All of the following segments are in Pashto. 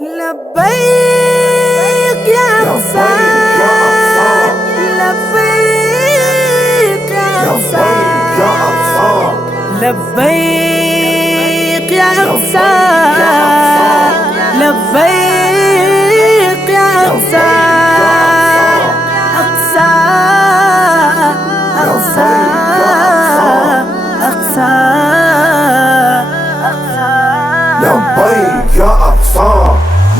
لبيك يا أقصى، لبيك يا أقصى، لبيك يا أقصى، لبيك يا أقصى، أقصى أقصى أقصى لبيك يا أقصى.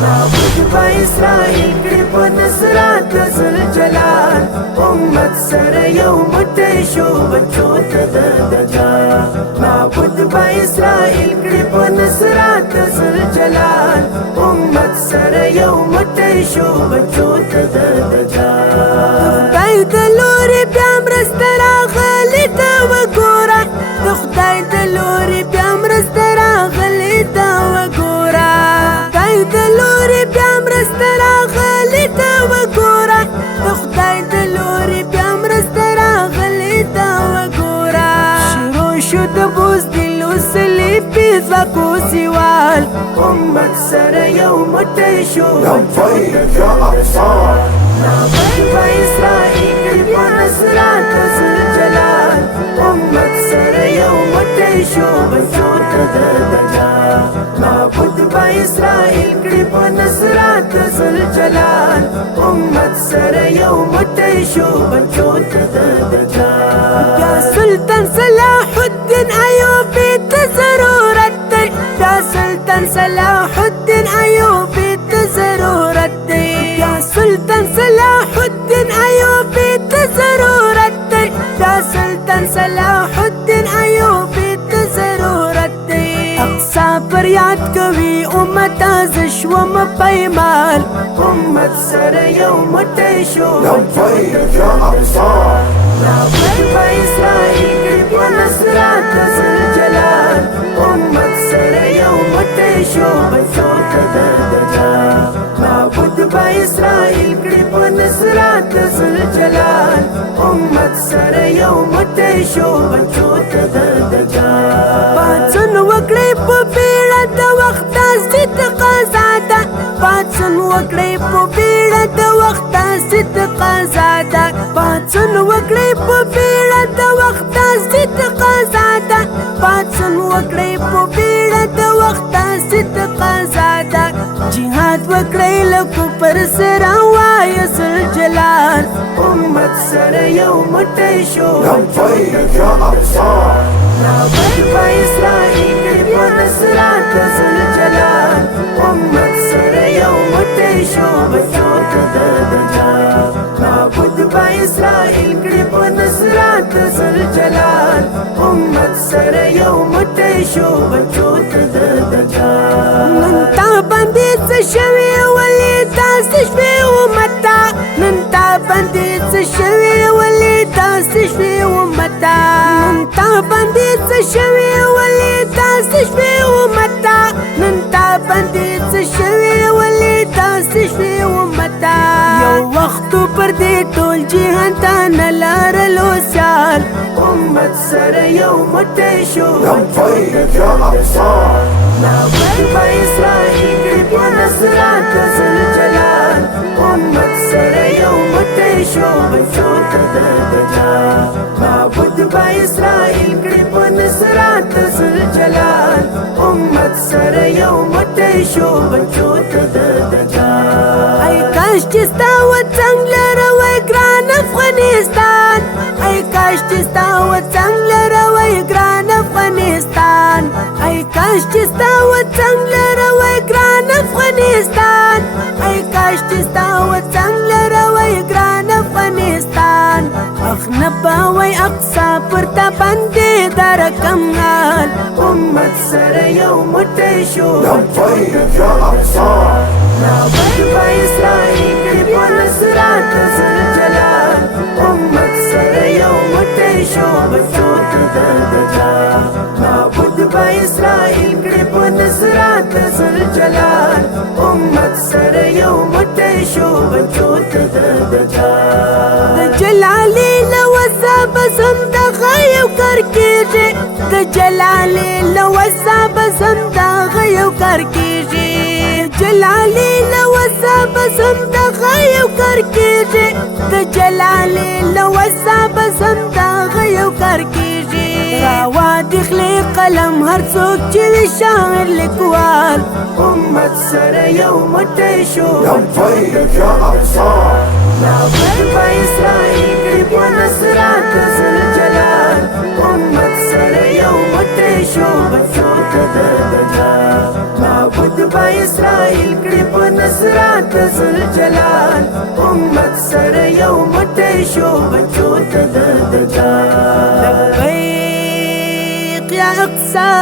معبود بإسرائيل قريب ونصرات ذو الجلال، أمة سر يوم تشوف تشوت دجال. معبود بإسرائيل قريب ونصرات ذو الجلال، أمة سر يوم تشوف تشوت دجال. خدای د لوري بیا مرسته راغلې ده وګوره، د خدای د لوري بیا مرسته راغلې ده وګوره، خدای د لوري بیا مرسته راغلې ده وګوره، د خدای د لوري بیا مرسته راغلې ده وګوره. شروع شو د بوزدلو صلیبي ځواکو زوال، امت سره یو موټی شو لبيك يا أقصى. معبود بإسرائيل قريب ونصرات ذو الجلال، أمة سر يوم تشوف تشوت دجال. معبود بإسرائيل قريب ونصرات ذو الجلال، أمة سر يوم تشوف تشوت دجال. يا سلطان صلاح الدين أيوبي ضرورت دی، يا سلطان صلاح الدين أيوبي ضرورت دی، يا سلطان صلاح الدين أيوبي ضرورت دی، يا سلطان صلاح الدين أيوبي ضرورت دی. اقصى پر یاد کوي امت از شوم پیمال، امت سر یو موټی شو لبيك يا أقصى. معبود بإسرائيل قريب ونصرات ذو الجلال، أمة سر یو موټی شو تشوت دجال. معبود بإسرائيل قريب ونصرات ذو الجلال، أمة سر یو موټی شو تشوت دجال. پاڅون وکړئ په بیړه د وخت داسې تقاضا ده، پاڅون وکړئ په بیړه د وخت داسې تقاضا ده، پاڅون وکړئ په بیړه د وخت داسې تقاضا ده، پاڅون وکړئ په بیړه د وخت داسې تقاضا ده. جهاد وکړئ له کفر سره وایه ذو الجلال، امت سره یو موټی شو لبيك يا أقصى. معبود بإسرائيل قريب ونصرات ذو الجلال، أمة سر یو موټی شو تشوت دجال. معبود بإسرائيل قريب ونصرات ذو الجلال، أمة سر یو موټی شو تشوت دجال. نن تا باندې څه شوي ولې داسې شوې امته، نن تا باندې څه شوي ولې داسې شوې امته، نن تا باندې څه شوي ولې داسې شوې امته، نن تا باندې څه شوي ولې داسې شوې امته. یو وخت پر دې ټول جهان ته نه لرلو سیال، امت سره یو موټی شو لبيك يا أقصى. معبود بإسرائيل قريب ونصرات ذو الجلال، أمة سر یو موټی شو تشوت دجال. معبود بإسرائيل قريب ونصرات ذو الجلال، أمة سر یو موټی شو تشوت دجال. ای کاش چې ستا وطن لره وای ګران افغانستان، ای کاش چې ستا وطن لره وای ګران افغانستان، ای کاش چې ستا وطن لره وای ګران افغانستان، ای کاش چې ستا وطن لره وای ګران افغانستان. اخ نه به وای اقصی پر تا باندې دا رقم حال، امت سره یو موټی شو لبيك يا أقصى. معبود بإسرائيل قريب ونصرات ذو الجلال، أمة سر یو موټی شو تشوت دجال. معبود بإسرائيل قريب ونصرات ذو الجلال، أمة سر یو موټی شو تشوت دجال. د جلالي له وصاب زم دغه یو کار کېږي، د جلالي له وصاب زم دغه یو کار کېږي، جلالي لوسا بسم دغيو کرکیږي د جلالي لوسا بسم دغيو کرکیږي راوا دخلي قلم هر څوک چې شاعر لیکوال امت سره یو مټی شو لبيك يا أقصى لبيك إسرائيل قريب ونصرات ذو الجلال امت سره یو مټی شو بچو ته د دجال معبود با اسرائیل قريب ونصرات ذو الجلال امت سره یو مټی شو بچو ته د دجال لبيك يا أقصى